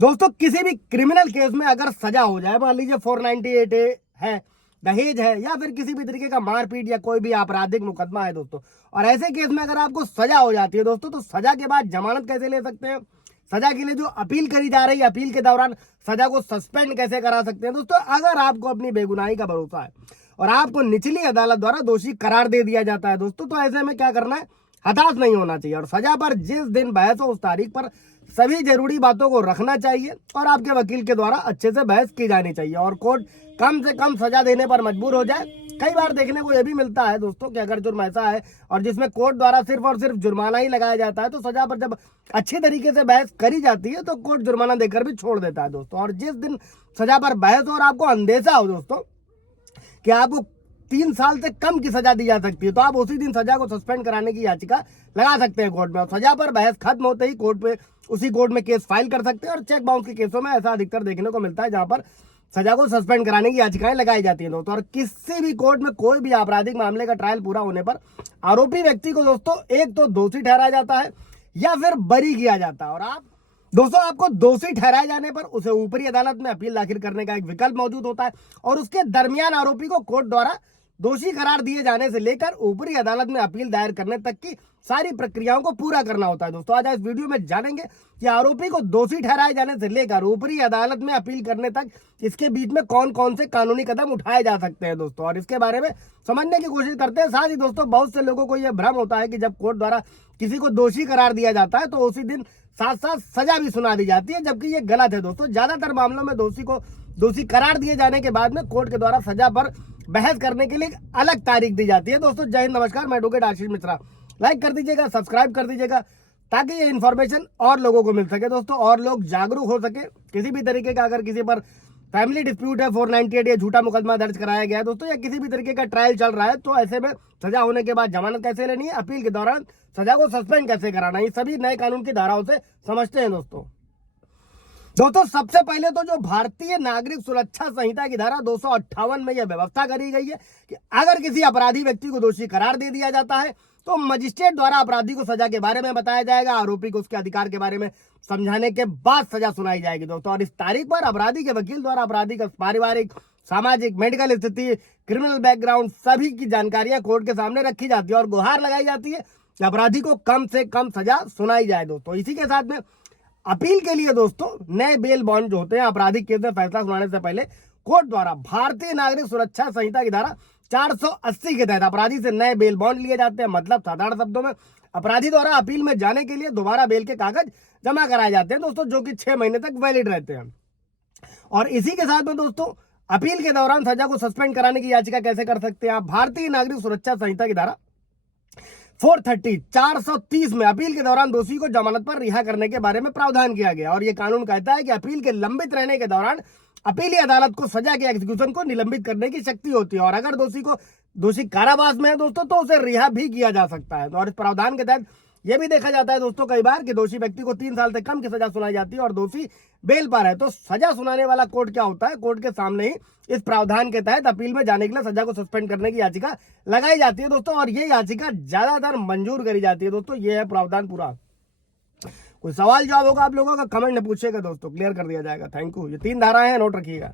दोस्तों किसी भी क्रिमिनल केस में अगर सजा हो जाए, मान लीजिए 498A है, दहेज है, या फिर किसी भी तरीके का मारपीट या कोई भी आपराधिक मुकदमा है दोस्तों, और ऐसे केस में अगर आपको सजा हो जाती है दोस्तों, तो सजा के बाद जमानत कैसे ले सकते हैं, सजा के लिए जो अपील करी जा रही है, अपील के दौरान सजा को सस्पेंड कैसे करा सकते हैं दोस्तों, अगर आपको अपनी बेगुनाही का भरोसा है और आपको निचली अदालत द्वारा दोषी करार दे दिया जाता है दोस्तों, तो ऐसे में क्या करना है, हताश नहीं होना चाहिए और सजा पर जिस दिन बहस हो उस तारीख पर सभी जरूरी बातों को रखना चाहिए और आपके वकील के द्वारा अच्छे से बहस की जानी चाहिए और कोर्ट कम से कम सजा देने पर मजबूर हो जाए। कई बार देखने को यह भी मिलता है दोस्तों कि अगर जुर्म ऐसा है और जिसमें कोर्ट द्वारा सिर्फ और सिर्फ जुर्माना ही लगाया जाता है, तो सजा पर जब अच्छी तरीके से बहस करी जाती है तो कोर्ट जुर्माना देकर भी छोड़ देता है दोस्तों। और जिस दिन सजा पर बहस हो और आपको अंदेशा हो दोस्तों कि आपको 3 साल से कम की सजा दी जा सकती है, तो आप उसी दिन सजा को सस्पेंड कराने की याचिका लगा सकते हैं कोर्ट में और सजा पर बहस खत्म होते ही उसी कोर्ट में केस फाइल कर सकते हैं। और चेक बाउंस के केसों में ऐसा अधिकतर देखने को मिलता है जहां पर सजा को सस्पेंड कराने की याचिकाएं लगाई जाती हैं दोस्तों। और किसी भी कोर्ट में कोई भी आपराधिक मामले का ट्रायल पूरा होने पर आरोपी व्यक्ति को दोस्तों एक तो दोषी ठहराया जाता है या फिर बरी किया जाता है। और आपको दोषी ठहराए जाने पर उसे ऊपरी अदालत में अपील दाखिल करने का एक विकल्प मौजूद होता है और उसके दरमियान आरोपी को कोर्ट द्वारा दोषी करार दिए जाने से लेकर ऊपरी अदालत में अपील दायर करने तक की सारी प्रक्रियाओं को पूरा करना होता है दोस्तों। आज इस वीडियो में जानेंगे कि आरोपी को दोषी ठहराए जाने से लेकर ऊपरी अदालत में अपील करने तक इसके बीच में कौन कौन से कानूनी कदम उठाए जा सकते हैं दोस्तों, और इसके बारे में समझने की कोशिश करते हैं। साथ ही दोस्तों बहुत से लोगों को यह भ्रम होता है कि जब कोर्ट द्वारा किसी को दोषी करार दिया जाता है तो उसी दिन साथ साथ सजा भी सुना दी जाती है, जबकि ये गलत है दोस्तों। ज्यादातर मामलों में दोषी को दोषी करार दिए जाने के बाद में कोर्ट के द्वारा सजा पर बहस करने के लिए अलग तारीख दी जाती है दोस्तों। जय हिंद, नमस्कार, मैं एडवोकेट आशीष मिश्रा। लाइक कर दीजिएगा, सब्सक्राइब कर दीजिएगा ताकि ये इन्फॉर्मेशन और लोगों को मिल सके दोस्तों और लोग जागरूक हो सके। किसी भी तरीके का अगर किसी पर फैमिली डिस्प्यूट है, 498 या झूठा मुकदमा दर्ज कराया गया है दोस्तों, या किसी भी तरीके का ट्रायल चल रहा है, तो ऐसे में सजा होने के बाद जमानत कैसे लेनी है, अपील के दौरान सजा को सस्पेंड कैसे कराना है, ये सभी नए कानून की धाराओं से समझते हैं दोस्तों। सबसे पहले तो जो भारतीय नागरिक सुरक्षा संहिता की धारा 258 में यह व्यवस्था करी गई है कि अगर किसी अपराधी व्यक्ति को दोषी करार दे दिया जाता है तो मजिस्ट्रेट द्वारा अपराधी को सजा के बारे में बताया जाएगा, आरोपी को उसके अधिकार के बारे में समझाने के बाद सजा सुनाई जाएगी दोस्तों। और इस तारीख पर अपराधी के वकील द्वारा अपराधी का पारिवारिक, सामाजिक, मेडिकल स्थिति, क्रिमिनल बैकग्राउंड सभी की जानकारियां कोर्ट के सामने रखी जाती है और गुहार लगाई जाती है कि अपराधी को कम से कम सजा सुनाई जाए दोस्तों। इसी के साथ में अपील के लिए दोस्तों नए बेल बॉन्ड जो होते हैं आपराधिक केस में फैसला सुनाने से पहले कोर्ट द्वारा भारतीय नागरिक सुरक्षा संहिता की धारा 480 के तहत अपराधी से नए बेल बॉन्ड लिए जाते हैं। मतलब साधारण शब्दों में अपराधी द्वारा अपील में जाने के लिए दोबारा बेल के कागज जमा कराए जाते हैं दोस्तों, जो कि 6 महीने तक वैलिड रहते हैं। और इसी के साथ में दोस्तों अपील के दौरान सजा को सस्पेंड कराने की याचिका कैसे कर सकते हैं आप, भारतीय नागरिक सुरक्षा संहिता की धारा 430 में अपील के दौरान दोषी को जमानत पर रिहा करने के बारे में प्रावधान किया गया और यह कानून कहता है कि अपील के लंबित रहने के दौरान अपीली अदालत को सजा के एग्जीक्यूशन को निलंबित करने की शक्ति होती है और अगर दोषी कारावास में है दोस्तों तो उसे रिहा भी किया जा सकता है। और इस प्रावधान के तहत यह भी देखा जाता है दोस्तों कई बार कि दोषी व्यक्ति को 3 साल से कम की सजा सुनाई जाती है और दोषी बेल पर है, तो सजा सुनाने वाला कोर्ट क्या होता है, कोर्ट के सामने ही इस प्रावधान के तहत अपील में जाने के लिए सजा को सस्पेंड करने की याचिका लगाई जाती है दोस्तों और ये याचिका ज्यादातर मंजूर करी जाती है दोस्तों। ये है प्रावधान पूरा। कोई सवाल जवाब होगा आप लोगों का कमेंट में पूछिएगा दोस्तों, क्लियर कर दिया जाएगा। Thank you. ये 3 धाराएं हैं, नोट रखिएगा।